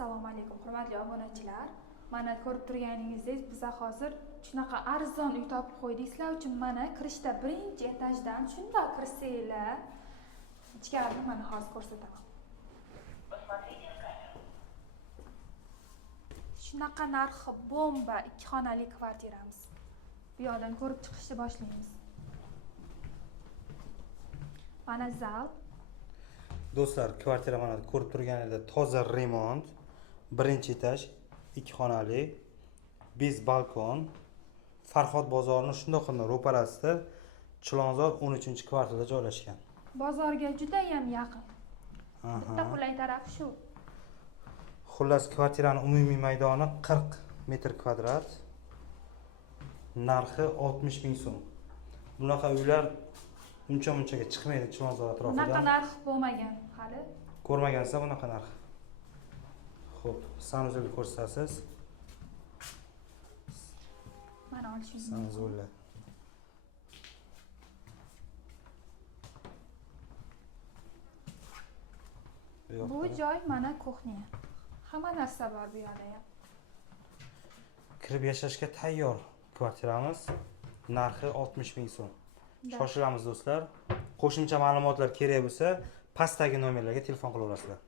Assalomu alaykum, hurmatli obunachilar. Mana ko'rib turganingizdek, biz hozir shunaqa arzon uy topib qo'ydik sizlar uchun. Mana kirishda birinchi etajdan shunday kirsanglar, ichkarida mana hozir ko'rsataman. Shunaqa narxi bomba 2 xonali kvartiramiz. Bu yoqdan ko'rib chiqishni boshlaymiz. Mana zal. Do'stlar, kvartira mana ko'rib turganingizda toza remont, birinchi etaj, 2 xonali, bez balkon, Farhod bozorining shunday qilgan ro'parasida Chilonzor 13-kvartalda joylashgan. Bozorga juda ham yaqin. Bitta qulay tarafi shu. Xullas, kvartiraning umumiy maydoni 40 metr kvadrat. Narxi 60 ming so'm. Bunaqa uylar uncha-munchaga chiqmaydi Chilonzor atrofidan. Bunaqa narx bo'lmagan hali. Ko'rmagansizlar bunaqa narx. Xo'p, sanuzilni ko'rsatasiz. Mana olishingiz Sanuzillar. Bu joy mana kuxnya. Hamma narsa bor bu yerda ham. Kirib yashashga tayyor kvartiramiz. Narxi 60 ming so'm. Shoshilamiz do'stlar. Qo'shimcha ma'lumotlar kerak bo'lsa, pastdagi nomerlarga telefon qila olasizlar.